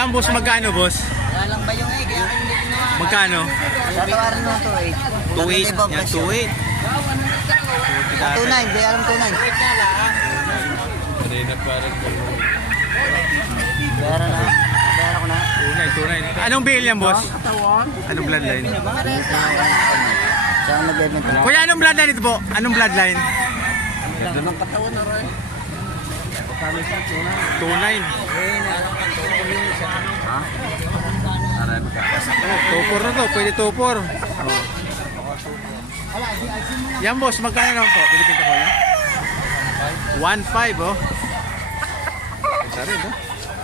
Diyan, boss, magkano, boss? Wala lang ba yung kaya hindi ko na. Magkano? Tatawarin mo 2.8. 2.8. Yan, 2.8. 2.9, di alam 2.9. Pera na. Pera ko na. 2.9. Anong bill yan, boss? Anong bloodline? Saan nagbebenta na? Kuya, anong bloodline ito po? Anong bloodline? Ganda ng katawan na rin. 2.9. Ha? Tupor na to. Pwede tupor. Yan, boss. Magkano naman po? Pilipinta ko yan? 1.5, oh. Sorry, no?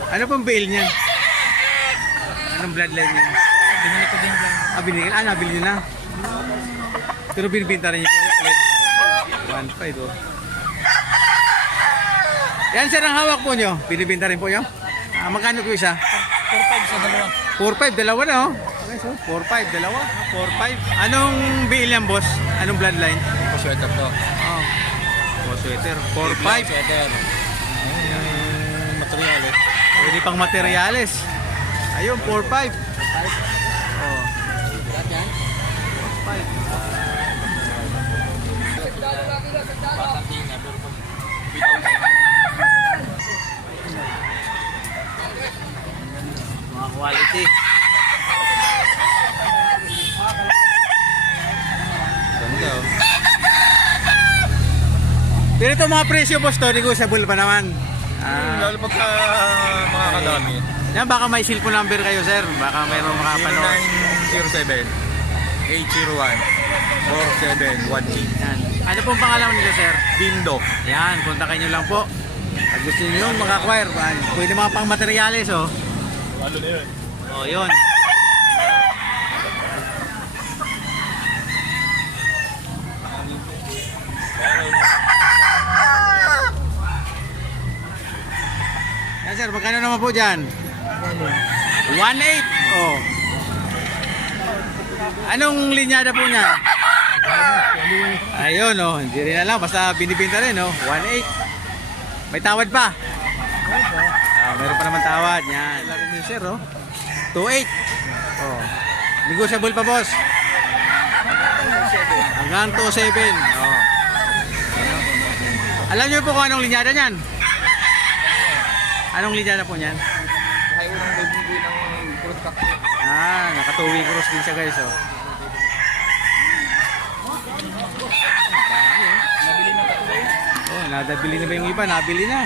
Ano pong bail niya? Anong bloodline niya? Binili ko din. Ah, binili? Ah, nabili niyo na. Pero binibinta rin niyo po ulit. 1.5, oh. Yan, sir, ang hawak po niyo. Binibinta rin po niyo? Ah, magkano po isa? 4.5 sa dalawa. 4.5, dalawa na, oh. Okay, so 4.5, dalawa. 4.5. Anong bail yan, boss? Anong bloodline? Sweater to. Oh. Oh, sweater. 4.5. Sweater. Material eh. Pwede pang materyales. Ayun, 4.5. Oh. 4.5. Mga quality. Ganda, oh. Pero ito mga presyo, boss, to, negotiable pa naman. Lalo pagka mga kadami. Yan, baka may cellphone number kayo, sir. Baka mayroong makapanood. 0907 801 4718. Yan. Ano pong pangalan nila, sir? Bindo. Yan, kontakin nyo lang po. Pag gusto nyo yung maka-acquire, pwede mga pang materyales, oh. Ano na yun? Oh, yun. Yan, sir, magkano naman po dyan? 1.8. Oh. Anong linyada po niya? Ayun, oh. Hindi rin alam. Basta binibinta rin, oh. 1.8. May tawad pa. Ah, meron pa naman tawad. Yan. Larin din, sir, oh. 2.8. Oh. Negotiable pa, boss. Hanggang 2.7. Oh. Alam niyo po kung anong linyada niyan? Anong linyada po niyan? Kaya unang bibigay ng fruit pack. Ah, naka-two-way cross din siya, guys, oh. Nabili na patuloy. Oh, nadabili na ba yung iba? Nabili na.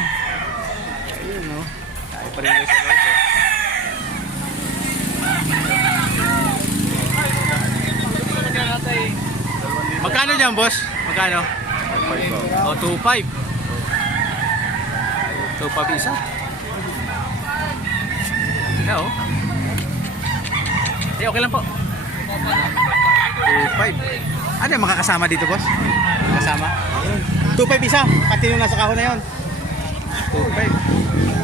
Ayun, no. Tayo pa rin guys sa loob, oh. Magkano dyan, boss? Magkano? Oh, 2.5. 2.5 isa. Ika, oh. Eh, okay lang po. 2.5. Ano yung makakasama dito, boss? Kasama? 2.5 isa. Pati yung nasa kahon na yun. 2.5.